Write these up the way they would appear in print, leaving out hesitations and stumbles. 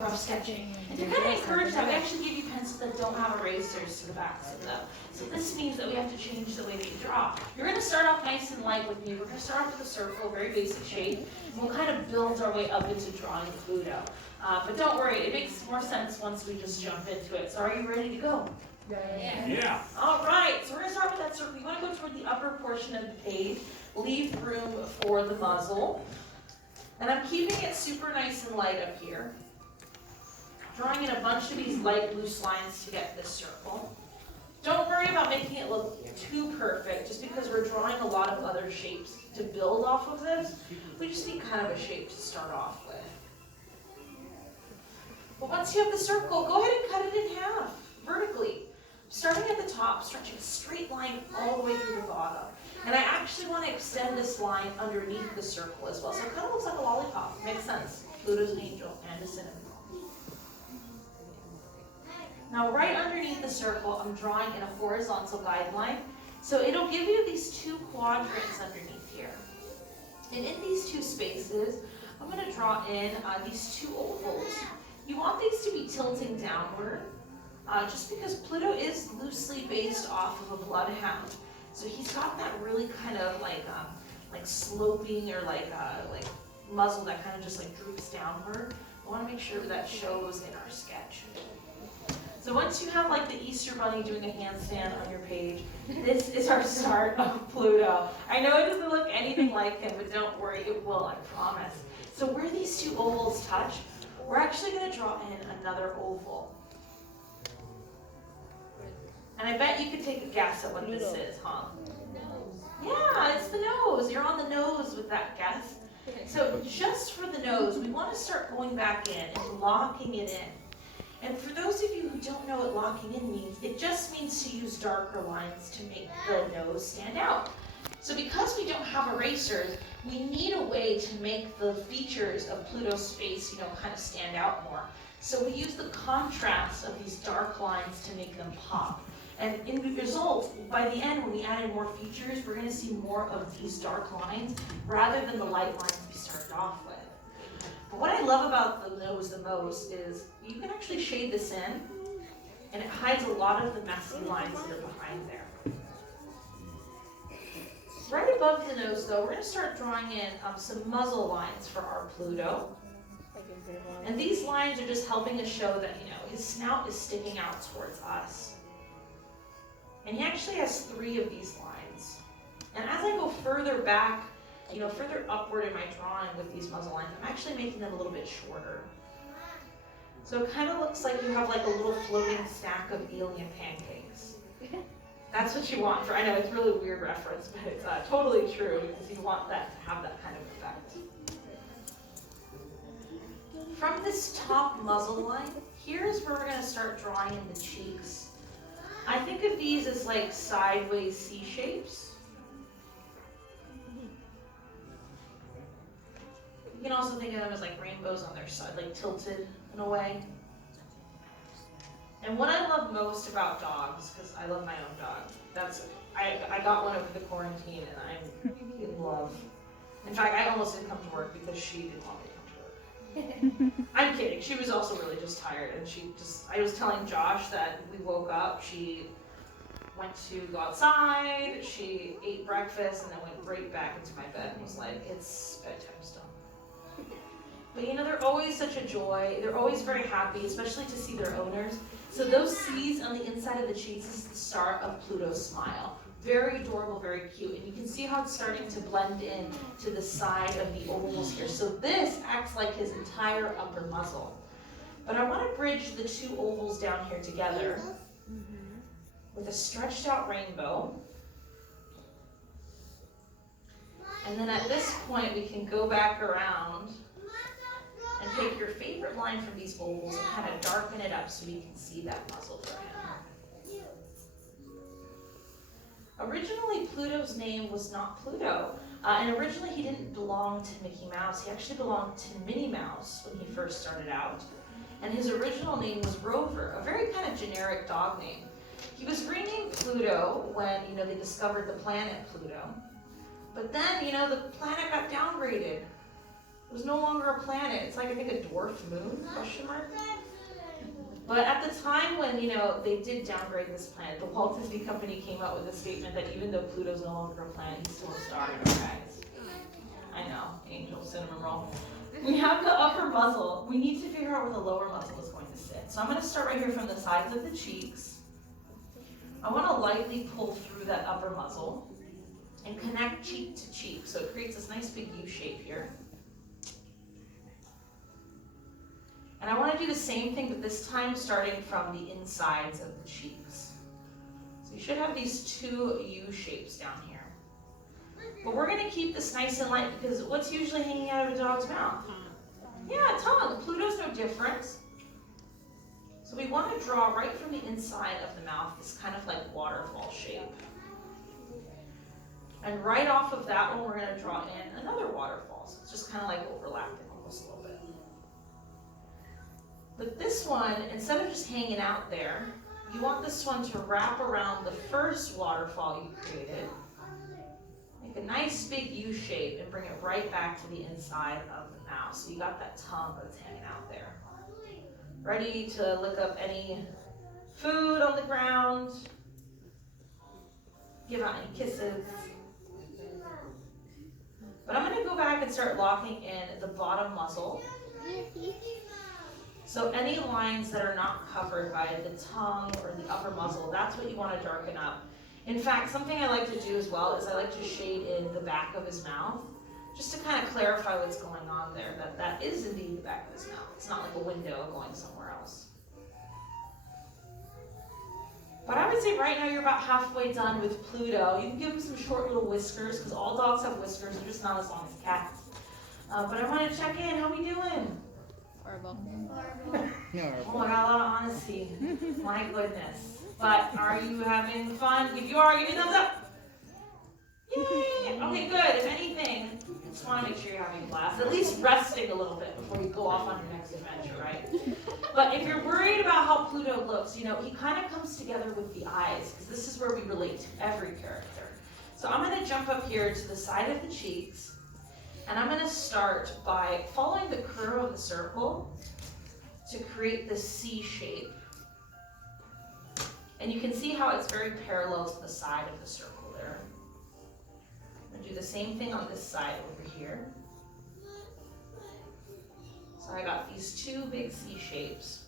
rough sketching. And to kind of encourage that, we actually give you pencils that don't have erasers to the backs of them. So this means that we have to change the way that you draw. You're going to start off nice and light with me. We're going to start off with a circle, very basic shape, and we'll kind of build our way up into drawing Pluto. But don't worry, it makes more sense once we just jump into it. So are you ready to go? Yeah. All right, so we're going to start with that circle. You want to go toward the upper portion of the page, leave room for the muzzle. And I'm keeping it super nice and light up here. Drawing in a bunch of these light loose lines to get this circle. Don't worry about making it look too perfect, just because we're drawing a lot of other shapes to build off of this. We just need kind of a shape to start off with. But once you have the circle, go ahead and cut it in half, vertically. Starting at the top, stretching a straight line all the way through the bottom. And I actually want to extend this line underneath the circle as well. So it kind of looks like a lollipop. Makes sense. Pluto's an angel and a cinnamon. Now right underneath the circle, I'm drawing in a horizontal guideline. So it'll give you these two quadrants underneath here. And in these two spaces, I'm going to draw in these two ovals. You want these to be tilting downward, just because Pluto is loosely based off of a bloodhound. So he's got that really kind of like sloping or like muzzle that kind of just like droops downward. I want to make sure that shows in our sketch. So once you have like the Easter Bunny doing a handstand on your page, this is our start of Pluto. I know it doesn't look anything like him, but don't worry, it will, I promise. So where these two ovals touch, we're actually going to draw in another oval. And I bet you could take a guess at what this is, huh? Yeah, it's the nose. You're on the nose with that guess. So just for the nose, we want to start going back in and locking it in. And for those of you who don't know what locking in means, it just means to use darker lines to make the nose stand out. So because we don't have erasers, we need a way to make the features of Pluto's face, kind of stand out more. So we use the contrast of these dark lines to make them pop. And in the result, by the end, when we add in more features, we're going to see more of these dark lines rather than the light lines we started off with. But what I love about the nose the most is you can actually shade this in, and it hides a lot of the messy lines that are behind there. Right above the nose, though, we're going to start drawing in some muzzle lines for our Pluto. And these lines are just helping us show that, his snout is sticking out towards us. And he actually has 3 of these lines. And as I go further back, further upward in my drawing with these muzzle lines, I'm actually making them a little bit shorter. So it kind of looks like you have like a little floating stack of alien pancakes. That's what you want I know it's a really weird reference, but it's totally true because you want that to have that kind of effect. From this top muzzle line, here's where we're going to start drawing in the cheeks. I think of these as like sideways C shapes. You can also think of them as like rainbows on their side, like tilted in a way. And what I love most about dogs, because I love my own dog, I got one over the quarantine and I'm in love. In fact, I almost didn't come to work because she didn't want me to come to work. I'm kidding. She was also really just tired, and I was telling Josh that we woke up, she went to go outside, she ate breakfast, and then went right back into my bed and was like, it's bedtime still. But they're always such a joy. They're always very happy, especially to see their owners. So those C's on the inside of the cheeks is the start of Pluto's smile. Very adorable, very cute. And you can see how it's starting to blend in to the side of the ovals here. So this acts like his entire upper muzzle. But I want to bridge the two ovals down here together with a stretched out rainbow. And then at this point, we can go back around and take your favorite line from these ovals and kind of darken it up so we can see that muzzle for him. Originally, Pluto's name was not Pluto. And originally, he didn't belong to Mickey Mouse. He actually belonged to Minnie Mouse when he first started out. And his original name was Rover, a very kind of generic dog name. He was renamed Pluto when, they discovered the planet Pluto. But then, the planet got downgraded. It was no longer a planet. It's like, I think, a dwarf moon, question mark. But at the time when, they did downgrade this planet, the Walt Disney Company came out with a statement that even though Pluto's no longer a planet, he's still a star in our eyes. I know, angel cinnamon roll. We have the upper muzzle. We need to figure out where the lower muzzle is going to sit. So I'm going to start right here from the sides of the cheeks. I want to lightly pull through that upper muzzle and connect cheek to cheek. So it creates this nice big U shape here. And I want to do the same thing, but this time starting from the insides of the cheeks. So you should have these two U shapes down here. But we're going to keep this nice and light because what's usually hanging out of a dog's mouth? Yeah, tongue. Pluto's no different. So we want to draw right from the inside of the mouth this kind of like waterfall shape. And right off of that one, we're going to draw in another waterfall. So it's just kind of like overlapping almost a little bit. But this one, instead of just hanging out there, you want this one to wrap around the first waterfall you created. Make a nice big U shape and bring it right back to the inside of the mouth. So you got that tongue that's hanging out there. Ready to lick up any food on the ground. Give out any kisses. But I'm going to go back and start locking in the bottom muzzle. So any lines that are not covered by the tongue or the upper muzzle, that's what you want to darken up. In fact, something I like to do as well is I like to shade in the back of his mouth, just to kind of clarify what's going on there, that is indeed the back of his mouth. It's not like a window going somewhere else. But I would say right now you're about halfway done with Pluto. You can give him some short little whiskers, because all dogs have whiskers, they're just not as long as cats. But I want to check in. How we doing? Horrible. Oh, I got a lot of honesty. My goodness. But are you having fun? If you are, give me a thumbs up. Yay! Okay, good. If anything, I just want to make sure you're having a blast. At least resting a little bit before you go off on your next adventure, right? But if you're worried about how Pluto looks, he kind of comes together with the eyes, because this is where we relate to every character. So I'm going to jump up here to the side of the cheeks. And I'm going to start by following the curve of the circle to create this C shape. And you can see how it's very parallel to the side of the circle there. I'm going to do the same thing on this side over here. So I got these two big C shapes.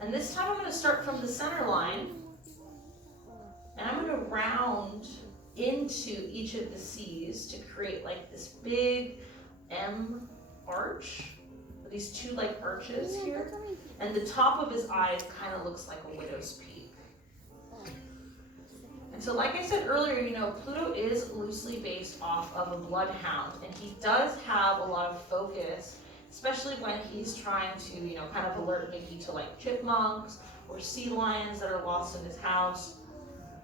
And this time I'm going to start from the center line. And I'm going to round into each of the C's to create like this big M arch. These two like arches here. And the top of his eyes kind of looks like a widow's peak. And so like I said earlier, Pluto is loosely based off of a bloodhound. And he does have a lot of focus, especially when he's trying to, kind of alert Mickey to like chipmunks or sea lions that are lost in his house.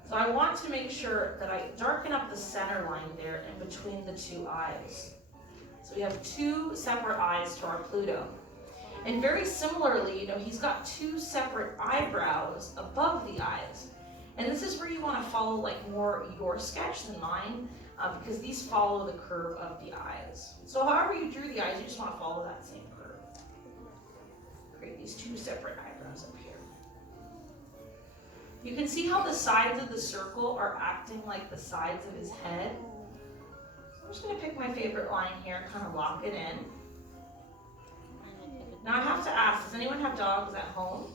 So I want to make sure that I darken up the center line there in between the two eyes. So we have two separate eyes to our Pluto. And very similarly, he's got two separate eyebrows above the eyes. And this is where you want to follow like more your sketch than mine, because these follow the curve of the eyes. So however you drew the eyes, you just want to follow that same curve. Create these two separate eyebrows up here. You can see how the sides of the circle are acting like the sides of his head. I'm just going to pick my favorite line here and kind of lock it in. Now I have to ask, does anyone have dogs at home?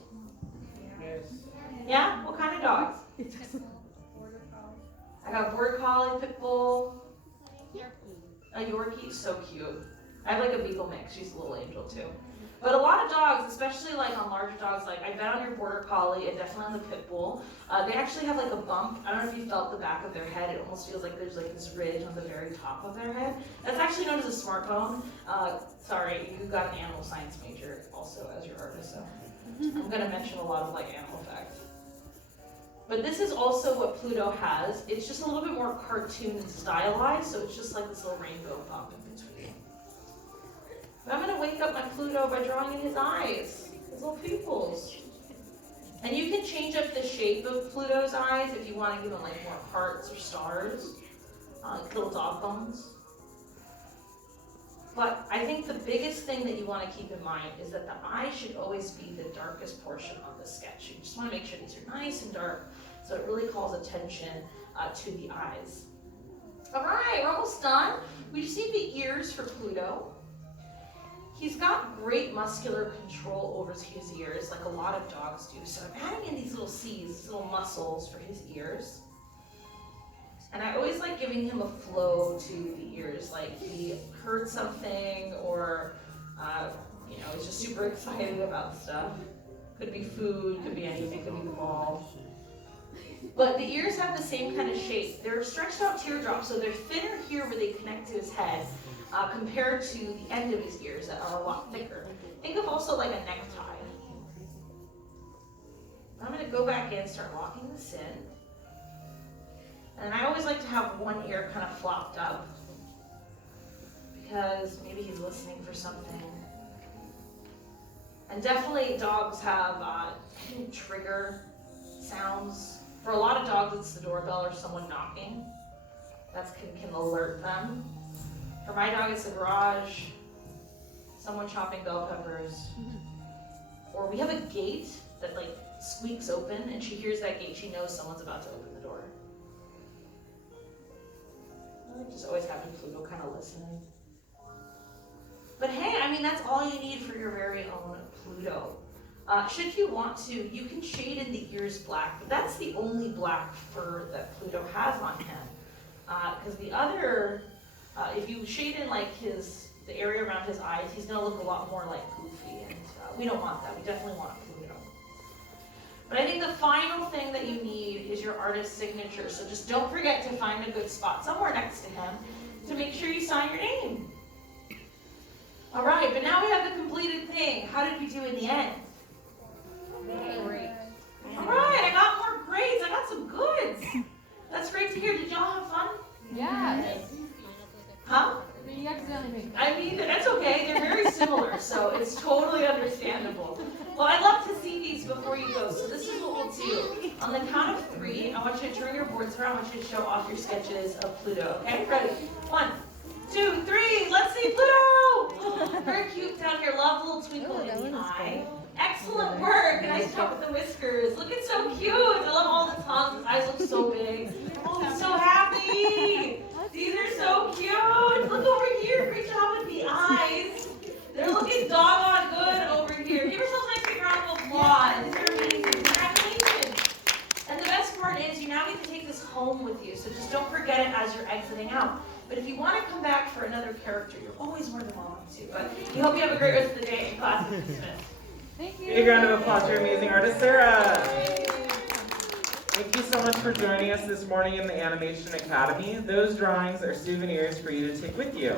Yes. Yeah? What kind of dogs? I got Border Collie, Pit Bull, a Yorkie, so cute. I have like a Beagle mix, she's a little angel too. But a lot of dogs, especially like on larger dogs, like I bet on your Border Collie and definitely on the Pit Bull, they actually have like a bump. I don't know if you felt the back of their head. It almost feels like there's like this ridge on the very top of their head. That's actually known as a smart bone. Sorry, you got an animal science major also as your artist, so I'm gonna mention a lot of like animal facts. But this is also what Pluto has. It's just a little bit more cartoon and stylized, so it's just like this little rainbow bump in between. But I'm going to wake up my Pluto by drawing in his eyes, his little pupils. And you can change up the shape of Pluto's eyes if you want to give him like more hearts or stars, like little dog bones. But I think the biggest thing that you want to keep in mind is that the eye should always be the darkest portion of the sketch. You just want to make sure these are nice and dark, so it really calls attention to the eyes. All right, we're almost done. We just need the ears for Pluto. He's got great muscular control over his ears, like a lot of dogs do. So I'm adding in these little C's, these little muscles for his ears. And I always like giving him a flow to the ears, like he heard something or, he's just super excited about stuff. Could be food, could be anything, could be the ball. But the ears have the same kind of shape. They're stretched out teardrops, so they're thinner here where they connect to his head compared to the end of his ears that are a lot thicker. Think of also like a necktie. I'm going to go back in, start locking this in. And I always like to have one ear kind of flopped up because maybe he's listening for something. And definitely dogs have trigger sounds. For a lot of dogs, it's the doorbell or someone knocking. That can alert them. For my dog, it's the garage, someone chopping bell peppers. Or we have a gate that like squeaks open, and she hears that gate, she knows someone's about to open the door. Just always having Pluto kind of listening. But hey, I mean, that's all you need for your very own Pluto. Should you want to, you can shade in the ears black, but that's the only black fur that Pluto has on him. Because the other, if you shade in like the area around his eyes, he's going to look a lot more like Goofy, and we don't want that. We definitely want Pluto. But I think the final thing that you need is your artist's signature. So just don't forget to find a good spot somewhere next to him to make sure you sign your name. All right, but now we have the completed thing. How did we do in the end? Great. All right, I got more grades. I got some goods. That's great to hear. Did y'all have fun? Yeah. Huh? You accidentally made. I mean, that's okay. They're very similar, so it's totally understandable. Well, I'd love to see these before you go. So this is what we'll do. On the count of 3, I want you to turn your boards around. I want you to show off your sketches of Pluto. Okay, ready? 1, 2, 3. Let's see Pluto. Very cute down here. Love the little twinkle in the eye. Excellent work. Nice job with the whiskers. Look, it's so cute. I love all the tongues. His eyes look so big. Oh, he's so happy. These are so cute. Look over here. Great job with the eyes. They're looking doggone good over here. Give yourself a nice big round of applause. These are amazing. Congratulations. And the best part is you now get to take this home with you. So just don't forget it as you're exiting out. But if you want to come back for another character, you're always more than welcome to. But we hope you have a great rest of the day in class is dismissed. Thank you. Big round of applause for your amazing artist, Sarah. Thank you so much for joining us this morning in the Animation Academy. Those drawings are souvenirs for you to take with you.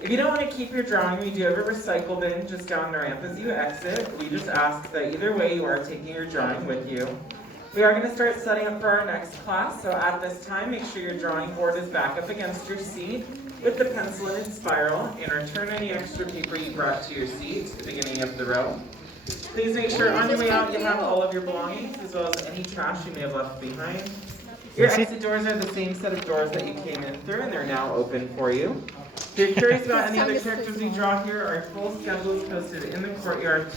If you don't want to keep your drawing, we do have a recycle bin just down the ramp as you exit. We just ask that either way you are taking your drawing with you. We are going to start setting up for our next class, so at this time, make sure your drawing board is back up against your seat with the pencil in its spiral, and return any extra paper you brought to your seat at the beginning of the row. Please make sure on your way out you have all of your belongings, as well as any trash you may have left behind. Your exit doors are the same set of doors that you came in through, and they're now open for you. If you're curious about any other characters we draw here, our full schedule is posted in the courtyard.